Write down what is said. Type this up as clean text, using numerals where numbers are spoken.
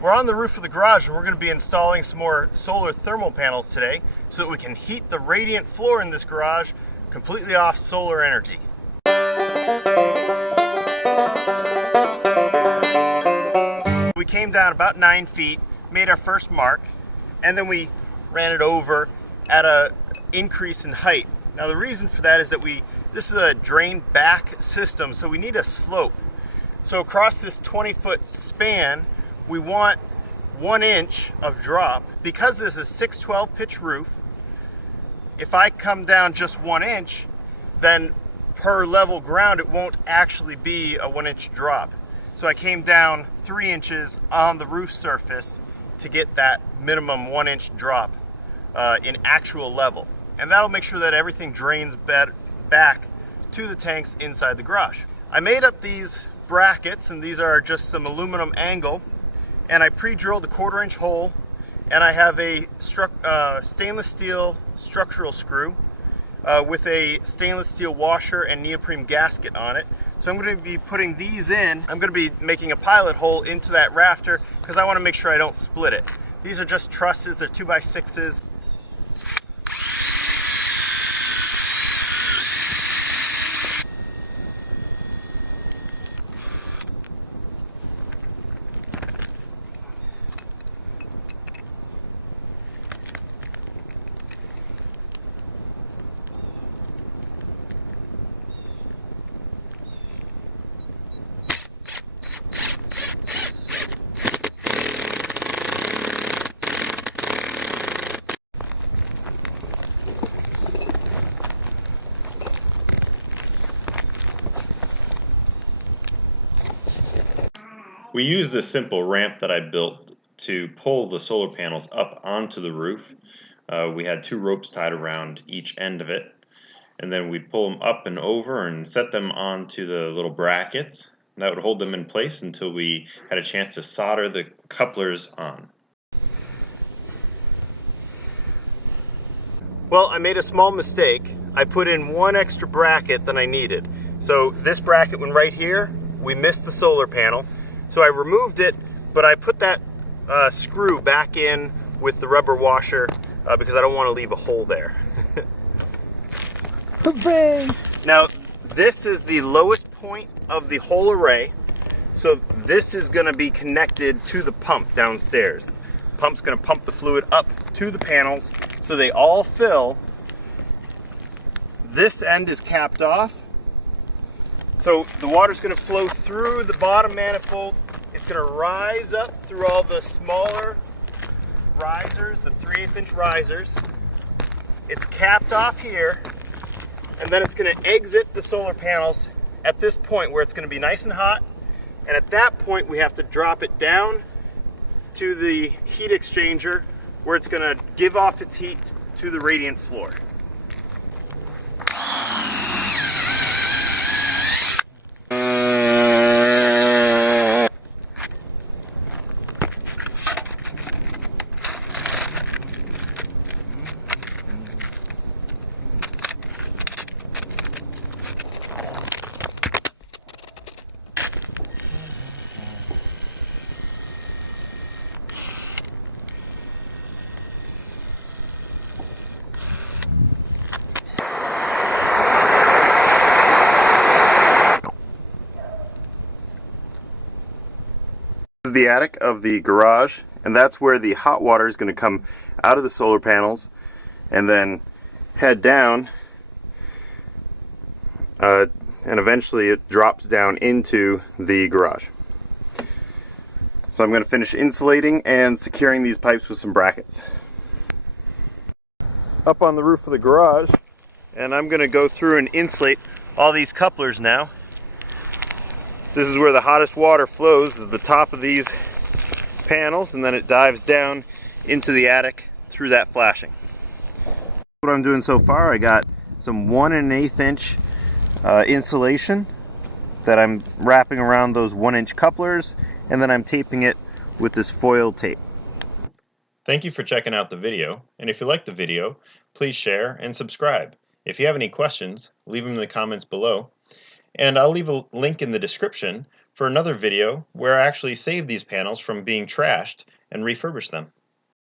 We're on the roof of the garage and we're going to be installing some more solar thermal panels today so that we can heat the radiant floor in this garage completely off solar energy. We came down about 9 feet, made our first mark, and then we ran it over at an increase in height. Now the reason for that is that this is a drain back system, so we need a slope. So across this 20-foot span, we want 1 inch of drop. Because this is 612 pitch roof, if I come down just 1 inch, then per level ground it won't actually be a 1 inch drop. So I came down 3 inches on the roof surface to get that minimum 1 inch drop in actual level. And that'll make sure that everything drains back to the tanks inside the garage. I made up these brackets, and these are just some aluminum angle, and I pre-drilled a 1/4 inch hole, and I have a stainless steel structural screw with a stainless steel washer and neoprene gasket on it. So I'm going to be putting these in. I'm going to be making a pilot hole into that rafter because I want to make sure I don't split it. These are just trusses, they're 2x6s. We used this simple ramp that I built to pull the solar panels up onto the roof. We had 2 ropes tied around each end of it, and then we'd pull them up and over and set them onto the little brackets. That would hold them in place until we had a chance to solder the couplers on. Well, I made a small mistake. I put in 1 extra bracket than I needed. So this bracket went right here. We missed the solar panel. So I removed it, but I put that screw back in with the rubber washer because I don't want to leave a hole there. Hooray! Now, this is the lowest point of the whole array. So this is going to be connected to the pump downstairs. The pump's going to pump the fluid up to the panels so they all fill. This end is capped off. So the water's going to flow through the bottom manifold. It's going to rise up through all the smaller risers, the 3/8 inch risers. It's capped off here, and then it's going to exit the solar panels at this point where it's going to be nice and hot. And at that point we have to drop it down to the heat exchanger where it's going to give off its heat to the radiant floor. This is the attic of the garage, and that's where the hot water is going to come out of the solar panels and then head down, and eventually it drops down into the garage. So I'm going to finish insulating and securing these pipes with some brackets. Up on the roof of the garage, and I'm going to go through and insulate all these couplers now. This is where the hottest water flows, is the top of these panels, and then it dives down into the attic through that flashing. What I'm doing so far, I got some 1 1/8 inch insulation that I'm wrapping around those 1 inch couplers, and then I'm taping it with this foil tape. Thank you for checking out the video, and if you like the video, please share and subscribe. If you have any questions, leave them in the comments below. And I'll leave a link in the description for another video where I actually save these panels from being trashed and refurbish them.